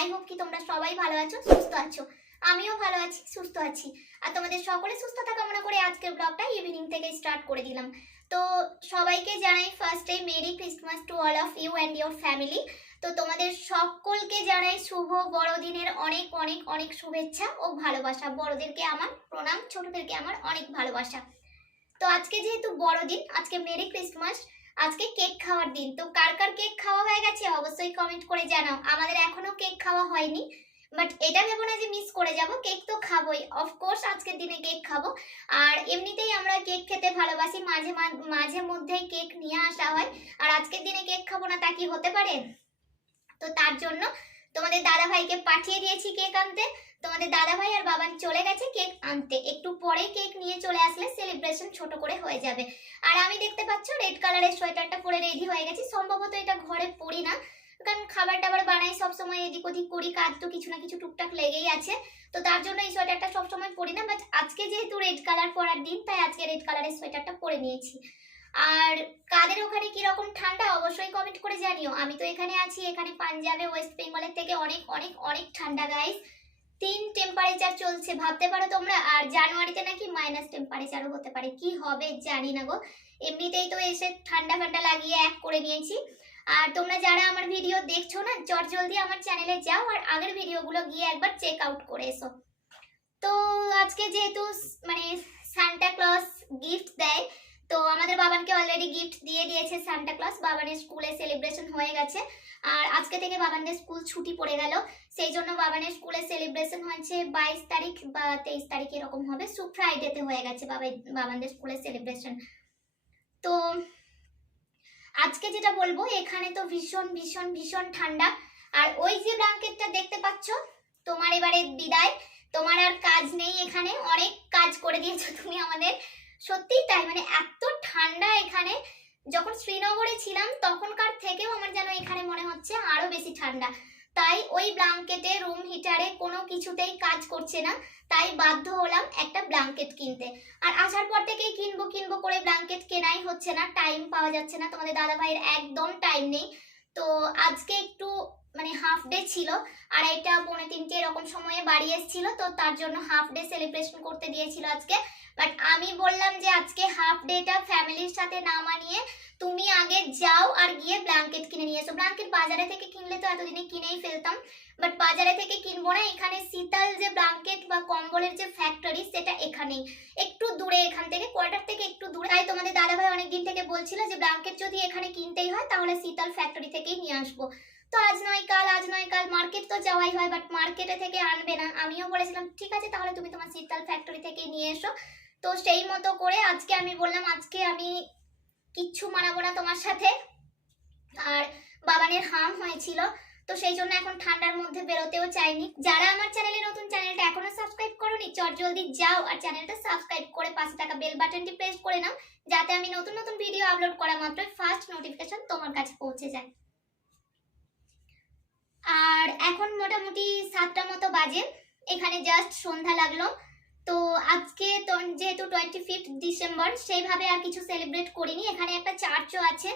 I hope কি তোমরা সবাই ভালো আছো, সুস্থ আছো। আমিও ভালো আছি, সুস্থ আছি। আর তোমাদের সকলে সুস্থতা কামনা করে আজকের ব্লগটা ইভিনিং থেকে স্টার্ট করে দিলাম। তো সবাইকে জানাই ফার্স্টে merry Christmas to all of you and your family. তো তোমাদের সকলকে জানাই শুভ বড়দিনের অনেক অনেক অনেক শুভেচ্ছা ও ভালোবাসা। বড়দেরকে আমার প্রণাম, ছোটদেরকে আমার অনেক ভালোবাসা। তো আজকে যেহেতু বড়দিন, আজকে মেরি ক্রিসমাস, আজকে কেক খাওয়ার দিন। তো কার কার কেক খাওয়া হয়ে গেছে অবশ্যই কমেন্ট করে জানাও। আমাদের এখনো কেক খাওয়া হয়নি, বাট এটা ভেবো না যে মিস করে যাব, কেক তো খাবোই, অফকোর্স আজকের দিনে কেক খাবো। আর এমনিতেই আমরা কেক খেতে ভালোবাসি, মাঝে মাঝে মধ্যেই কেক নিয়ে আসা হয়। আর আজকের দিনে কেক খাবো না তা কি হতে পারে? তো তার জন্য তোমাদের দাদা ভাইকে পাঠিয়ে দিয়েছি কেক আনতে। তোমাদের দাদা ভাই আর বাবান চলে গেছে কেক আনতে, একটু পরেই কেক নিয়ে চলে আসলে সেলিব্রেশন ছোট করে হয়ে যাবে। আর আমি দেখতে পাচ্ছ রেড কালারের সোয়েটারটা পরে রেডি হয়ে গেছি। সম্ভবত এটা ঘরে পরি না, কারণ খাবার টাবার বানাই সবসময়, এদিক ওদিক করি, কাজ তো কিছু না কিছু টুকটাক লেগেই আছে। তো তার জন্য এই সোয়েটারটা সবসময় পরি না, বাট আজকে যেহেতু রেড কালার পরার দিন তাই আজকে রেড কালারের সোয়েটারটা পরে নিয়েছি। আর কাদের ওখানে কিরকম ঠান্ডা অবশ্যই কমেন্ট করে জানিও। আমি তো এখানে আছি, এখানে পাঞ্জাবে ওয়েস্ট বেঙ্গলের থেকে অনেক অনেক অনেক ঠান্ডা গাইস। 3 টেম্পারেচার চলছে, ভাবতে পারো তোমরা। আর জানুয়ারিতে নাকি মাইনাস টেম্পারেচারও হতে পারে, কি হবে জানি না গো। এমনিতেই তো এসে ঠান্ডা ফান্ডা লাগিয়ে এক করে নিয়েছি। আর তোমরা যারা আমার ভিডিও দেখছো না, জলদি আমার চ্যানেলে যাও আর আগের ভিডিওগুলো গিয়ে একবার চেক আউট করে এসো। তো আজকে যেহেতু মানে সান্টা ক্লজ গিফট দেয়, তো আমাদের বাবানকে অলরেডি গিফট দিয়ে দিয়েছে সান্টা ক্লজ। বাবানের স্কুলে সেলিব্রেশন হয়ে গেছে, আর আজকে থেকে বাবানের স্কুল ছুটি পড়ে গেল। সেই জন্য বাবানের স্কুলে সেলিব্রেশন হয়েছে 22 তারিখ বা 23 তারিখ এরকম হবে, ফ্রাইডেতে হয়ে গেছে বাবানের স্কুলে সেলিব্রেশন। তো আজকে যেটা বলবো, এখানে তো ভীষণ ভীষণ ভীষণ ঠান্ডা। আর ওই যে ব্ল্যাঙ্কেটটা দেখতে পাচ্ছ, তোমার এবারে বিদায়, তোমার আর কাজ নেই এখানে, অনেক কাজ করে দিয়েছো তুমি আমাদের। সত্যিই তাই, মানে এত ঠান্ডা এখানে। যখন শ্রীনগরে ছিলাম তখনকার থেকেও আমার যেন এখানে মনে হচ্ছে আরো বেশি ঠান্ডা। তাই ওই ব্ল্যাঙ্কেটে, রুম হিটারে কোনো কিছুতেই কাজ করছে না, তাই বাধ্য হলাম একটা ব্ল্যাঙ্কেট কিনতে। আর আসার পর থেকেই কিনবো কিনবো করে ব্ল্যাঙ্কেট কেনাই হচ্ছে না, টাইম পাওয়া যাচ্ছে না। তোমাদের দাদা ভাইয়ের একদম টাইম নেই। তো আজকে একটু মানে হাফ ডে ছিল, আর এটা 2:45 এরকম সময়ে বাড়ি এসেছিল, তো তার জন্য হাফ ডে সেলিব্রেশন করতে দিয়েছিল আজকে। বাট আমি বললাম যে আজকে হাফ ডেটা ফ্যামিলির সাথে না মানিয়ে তুমি আগে যাও আর গিয়ে ব্ল্যাঙ্কেট কিনে নিয়ে এসো। ব্ল্যাঙ্কেট বাজারে থেকে কিনলে তো এতদিনে কিনেই ফেলতাম, বাট বাজারে থেকে কিনবো না। এখানে শীতল যে ব্ল্যাঙ্কেট বা কম্বলের যে ফ্যাক্টরি, সেটা এখানেই, একটু দূরে, এখান থেকে কোয়ার্টার থেকে একটু দূরে। তাই তোমাদের দাদাভাই অনেকদিন থেকে বলছিল যে ব্ল্যাঙ্কেট যদি এখানে কিনতেই হয় তাহলে শীতল ফ্যাক্টরি থেকেই নিয়ে আসবো। তো আজ নয় কাল মার্কেট তো যাওয়াই হয়, বাট মার্কেটে থেকে আনবে না। আমিও বলেছিলাম ঠিক আছে তাহলে তুমি তোমার শীতল ফ্যাক্টরি থেকেই নিয়ে এসো। তো সেই মতো করে আজকে আমি বললাম আজকে আমি কিচ্ছু মানাবো না তোমার সাথে। আর বাবানের হাম হয়েছিল, তো সেই জন্য এখন ঠান্ডার মধ্যে বেরোতেও চাইনি। যারা আমার চ্যানেলে নতুন, চ্যানেলটা এখনো সাবস্ক্রাইব করোনি, জলদি যাও আর চ্যানেলটা সাবস্ক্রাইব করে পাশে থাকা বেল বাটনটি প্রেস করে নাও, যাতে আমি নতুন নতুন ভিডিও আপলোড করা মাত্র ফার্স্ট নোটিফিকেশন তোমার কাছে পৌঁছে যায়। আর এখন মোটামুটি 7টা মতো বাজে, এখানে জাস্ট সন্ধ্যা লাগলো। তো আজকে যেহেতু 25 ডিসেম্বর, সেইভাবে আর কিছু সেলিব্রেট করিনি। এখানে একটা চার্চও আছে,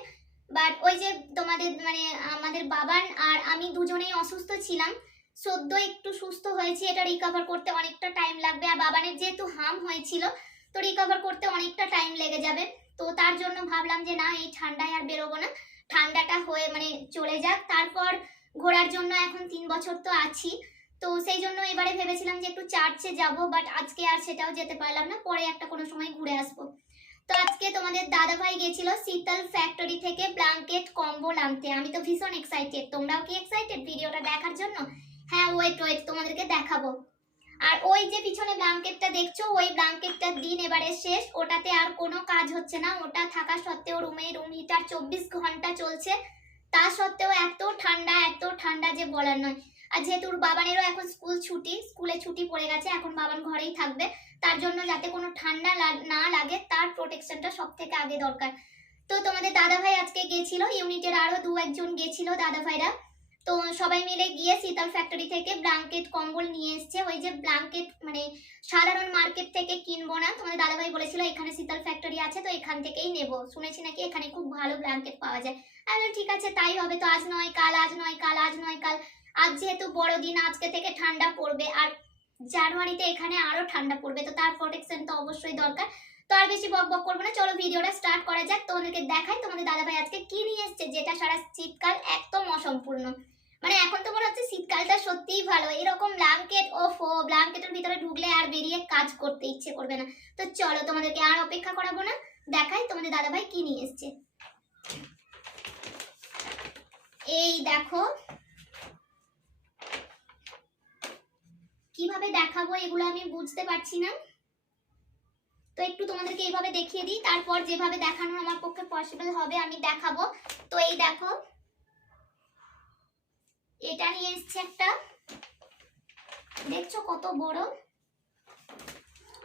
বাট ওই যে তোমাদের মানে আমাদের বাবান আর আমি দুজনেই অসুস্থ ছিলাম, সদ্য একটু সুস্থ হয়েছি, এটা রিকভার করতে অনেকটা টাইম লাগবে। আর বাবানের যেহেতু হাম হয়েছিল, তো রিকভার করতে অনেকটা টাইম লেগে যাবে। তো তার জন্য ভাবলাম যে না, এই ঠান্ডায় আর বেরোবো না, ঠান্ডাটা হয়ে মানে চলে যাক, তারপর ঘোরার জন্য এখন 3 বছর তো আছি। তো সেই জন্য এবারে ভেবেছিলাম যে একটু চার্চে যাব, বাট আজকে আর সেটাও যেতে পারলাম না, পরে একটা কোনো সময় ঘুরে আসবো। তো আজকে তোমাদের দাদা ভাই গেছিল শীতল ফ্যাক্টরি থেকে ব্ল্যাঙ্কেট কম্বল আনতে। আমি তো ভীষণ এক্সাইটেড, তোমরাও কি এক্সাইটেড ভিডিওটা দেখার জন্য? হ্যাঁ, ওয়েট তোমাদেরকে দেখাবো। আর ওই যে পিছনে ব্ল্যাঙ্কেটটা দেখছো, ওই ব্ল্যাঙ্কেটটার দিন এবারে শেষ, ওটাতে আর কোনো কাজ হচ্ছে না। ওটা থাকা সত্ত্বেও রুম হিটার 24 ঘন্টা চলছে, তা সত্ত্বেও এত ঠান্ডা যে বলার নয়। আর যেহেতু বাবানেরও এখন স্কুলে ছুটি পড়ে গেছে, এখন বাবান ঘরেই থাকবে, তার জন্য যাতে কোনো ঠান্ডা না লাগে তার প্রোটেকশনটা সব থেকে আগে দরকার। তো তোমাদের দাদাভাই আজকে গেছিল, ইউনিটের আরো 2-1 জন গেছিল দাদাভাইরা। তো সবাই মিলে গিয়ে শীতল ফ্যাক্টরি থেকে ব্ল্যাঙ্কেট কম্বল নিয়ে এসছে। ওই যে ব্ল্যাঙ্কেট মানে সাধারণ মার্কেট থেকে কিনবো না, তোমাদের দাদাভাই বলেছিল এখানে শীতল ফ্যাক্টরি আছে, তো এখান থেকেই নেব, শুনেছি নাকি এখানে খুব ভালো ব্ল্যাঙ্কেট পাওয়া যায়। আর ঠিক আছে তাই হবে, তো আজ নয় কাল আজ যেহেতু বড়দিন, আজকে থেকে ঠান্ডা পড়বে, আর জানুয়ারিতে এখানে আরো ঠান্ডা পড়বে, তো তার প্রোটেকশন তো অবশ্যই দরকার। তো আর বেশি বক বক করবো না, চলো ভিডিওটা স্টার্ট করা যাক। তোমাদেরকে দেখাই তোমাদের দাদাভাই আজকে কি নিয়ে এসেছে, যেটা সারা শীতকাল একদম অসম্পূর্ণ। মানে এখন তো মনে হচ্ছে শীতকালটা সত্যিই ভালো, এরকম ব্ল্যাঙ্কেট, ওফো ব্ল্যাঙ্কেটের ভিতরে ঢুকলে আর বেরিয়ে কাজ করতে ইচ্ছে করবে না। তো চলো তোমাদেরকে আর অপেক্ষা করাবো না, দেখাই তোমাদের দাদাভাই কি নিয়ে এসেছে। এই দেখো, কিভাবে দেখাবো এগুলো আমি বুঝতে পারছি না, তো একটু তোমাদেরকে এইভাবে দেখিয়ে দিই, তারপর যেভাবে দেখানো আমার পক্ষে পসিবল হবে আমি দেখাবো। তো এই দেখো, এটা নিয়ে এসছে একটা, দেখছো কত বড়,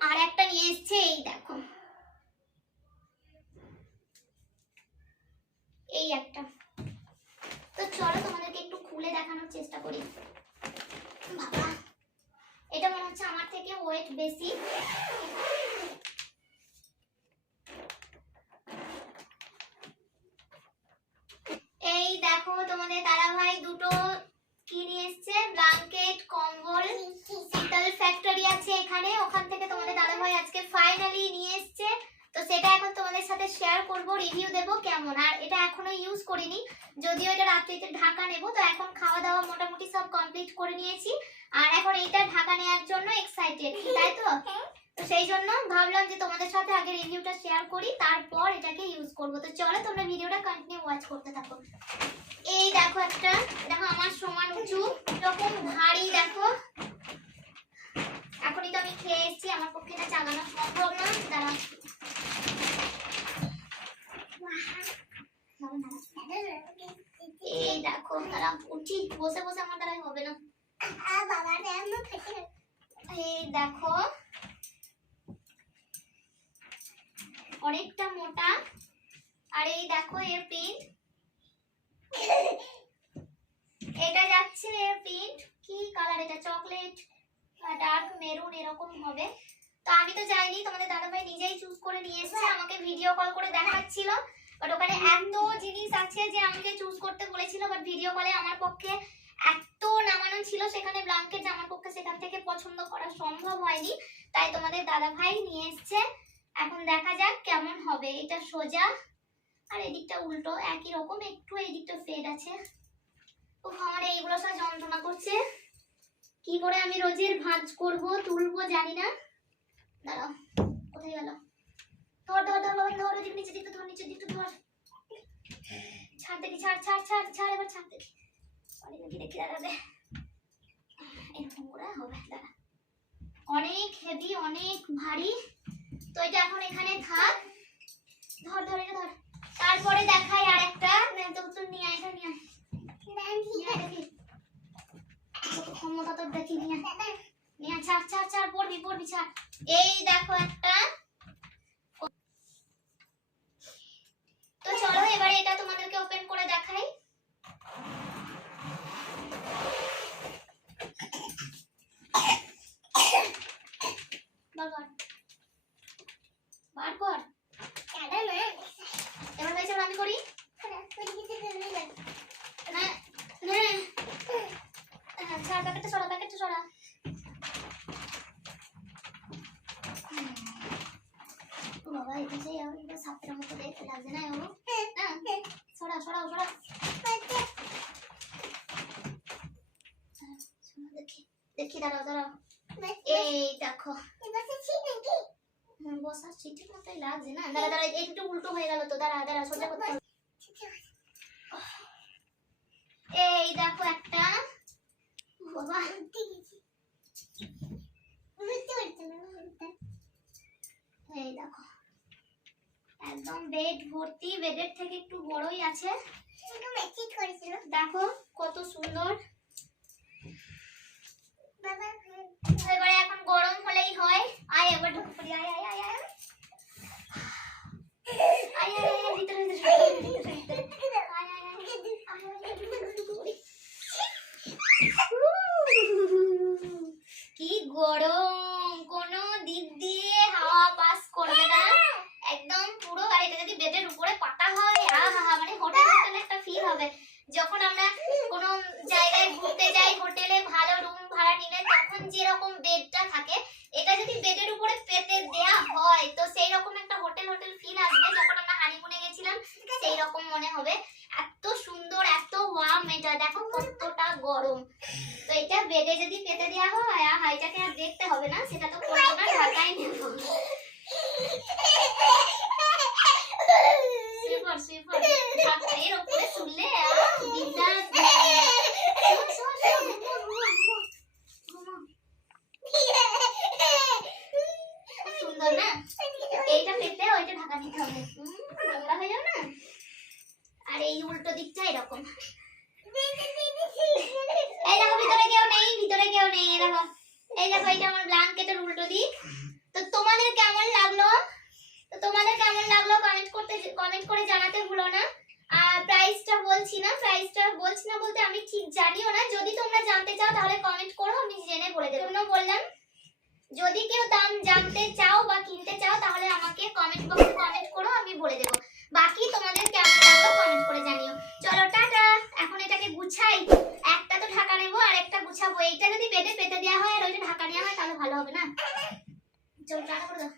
আর একটা নিয়ে এসছে এই দেখো, এই একটা। তো চলো তোমাদেরকে একটু খুলে দেখানোর চেষ্টা করি। বাবা, এটা মনে হচ্ছে আমার থেকে ওয়েট বেশি। এই দেখো তোমাদের দাদাভাই দুটো কি নিয়ে এসছে, ব্ল্যাঙ্কেট, কম্বল। শীতল ফ্যাক্টরি আছে এখানে, ওখান থেকে তোমাদের দাদাভাই আজকে ফাইনালি নিয়ে এসছে। তো সেটা এখন তোমাদের সাথে শেয়ার করব, রিভিউ দেব কেমন। আর এটা এখনো ইউজ করিনি, যদিও এটা রাত্রিতে ঢাকা নেব। তো এখন খাওয়া দাওয়া মোটামুটি সব কমপ্লিট করে নিয়েছি, আর এখন এইটা ঢাকা নেওয়ার জন্য এক্সাইটেড, তাই তো? তো সেই জন্য ভাবলাম যে তোমাদের সাথে আগে রিভিউটা শেয়ার করি, তারপর এটাকে ইউজ করব। তো চলো তোমরা ভিডিওটা কন্টিনিউ ওয়াচ করতে থাকো। এই দেখো একটা, দেখো আমার সমান উঁচু, এরকম ভারী, দেখো এখনই তো আমি খেয়ে এসেছি, আমার পক্ষে এটা চালানো সম্ভব না। দাঁড়া, এই দেখো, দাঁড়া উঠি, বসে বসে আমার দ্বারাই হবে না। এই দেখো, অনেকটা মোটা, আর এই দেখো এর প্রিন্ট, এটা যাচ্ছে এর প্রিন্ট কি কালার, এটা চকলেট ডার্ক মেরুন এরকম হবে। তো আমি তো যাইনি, তোমাদের দাদাভাই নিজেই চুজ করে নিয়ে এসেছে, আমাকে ভিডিও কল করে দেখাচ্ছিল। বাট ওখানে এত জিনিস আছে যে আমাকে চুজ করতে বলেছিল, বাট ভিডিও কলে আমার পক্ষে এত নামানো ছিল সেখানে ব্ল্যাঙ্কেট, আমার পক্ষে সেখান থেকে পছন্দ করা সম্ভব হয়নি। তাই তোমাদের দাদাভাই নিয়ে এসেছে, এখন দেখা যাক কেমন হবে। এটা সোজা আর এদিকটা উল্টো, একই রকম, একটু এই দিকটা ফেড আছে। আমার এইগুলো সব যন্ত্রণা করছে, কি করে আমি রোজের ভাঁজ করব তুলবো জানি না। দাঁড়াও, কোথায় গেল? ধর ধর ধর বাবা, ধর, ওদিকে নিচে দিকটা ধর, নিচের দিকটা ধর, ছাড় দেখি, ছাড় ছাড় ছাড় ছাড়, এবার ছাড় দেখি, পারি নাকি দেখি, দাঁড়াবে, এরকম করে হবে। দাঁড়া, অনেক হেভি, অনেক ভারী। তো এটা এখন এখানে থাক, ধর ধর এটা ধর, তারপরে দেখাই আর একটা। তো নিয়ে আয়, এটা নিয়ে আয়, দেখি ক্ষমতা তোর, দেখি নিয়ে নিয়ে ছাড় ছাড় ছাড়, পড়বি পড়বি, ছাড়। এই দেখো একটা। তো চলো এবারে এটা তোমাদেরকে ওপেন করে দেখাই। বার কর, এবার হয়েছে, আমি করি না, ছাড়, প্যাকেটটা সরা, প্যাকেটটা সরা। বাবা, এটা যে সাপের মতো দেখতে লাগছে না? সরা সরা সরা, দেখি দেখি, দাঁড়াও দাঁড়াও, এই দেখো বসার সিটের মতোই লাগছে না? দাঁড়া দাঁড়া, একটু উল্টো হয়ে গেল তো, দাঁড়া দাঁড়া, সোজা করতে হবে। এই দেখো একটা, বাবা এই দেখো, একদম বেড ভর্তি, বেডের থেকে একটু বড়ই আছে, দেখো কত সুন্দর। এবারে এখন গরম হলেই হয়, আয় এবার ঢুকে পড়ি, আয় আয় আয় আয় আয় আয়, ভিতরে ভিতরে, কি গরম, কোনো দিক দিয়ে হাওয়া পাস করবে না, একদম পুরো। আর এটা যদি বেডের উপরে পাতা হয়, আহা, মানে হোটেল হোটেল একটা ফিল কি হবে, যখন আমরা কোনো জায়গায় ঘুরতে যাই, হোটেলে ভালো রুম ভাড়া নিলে তখন যেরকম বেডটা থাকে, এটা যদি বেডের উপরে পেতে দেয়া হয় তো সেই রকম একটা হোটেল হোটেল ফিল আসবে। যখন আমরা হানিমুনে গেছিলাম সেই রকম মনে হবে। এত সুন্দর, এত ওয়ার্ম, এটা দেখো কতটা গরম। তো এটা বেডে যদি পেতে দেওয়া হয়, এটাকে আর দেখতে হবে না, সেটা তো করবো না, ঢাকাই নেব। ঢাকাইয়ের উপরে শুনলে বিন্দাস সুন্দর না? এইটা পেতে ওইটা ঢাকা দিতে হবে, নোংরা হয়ে যাবে না? আর এই উল্টো দিকটা এরকম। এই দেখো ভিতরে কেউ নেই, ভিতরে কেউ নেই। এই দেখো, এই দেখো, এটা আমার ব্ল্যাঙ্কেটের উল্টো দিক। তো তোমাদের কেমন লাগলো? কমেন্ট করে জানাতে ভুলো না। আর প্রাইসটা বলছি না বলতে আমি ঠিক জানিও না। যদি তোমরা জানতে চাও তাহলে কমেন্ট করো, আমি জেনে বলে দেব। বললাম যদি কেউ দাম জানতে চাও বা কিনতে চাও তাহলে আমাকে কমেন্ট বক্সে কমেন্ট করো, আমি বলে দেব। বাকি তোমাদের কেমন লাগলো কমেন্ট করে জানিও। চলো টাটা, এখন এটাকে গুছাই। একটা তো ঢাকা নেবো আর একটা গুছাবো। এইটা যদি বেডে পেতে দেওয়া হয় আর ওইটা ঢাকা নেওয়া হয় তাহলে ভালো হবে না? চলো টাটা করে দাও।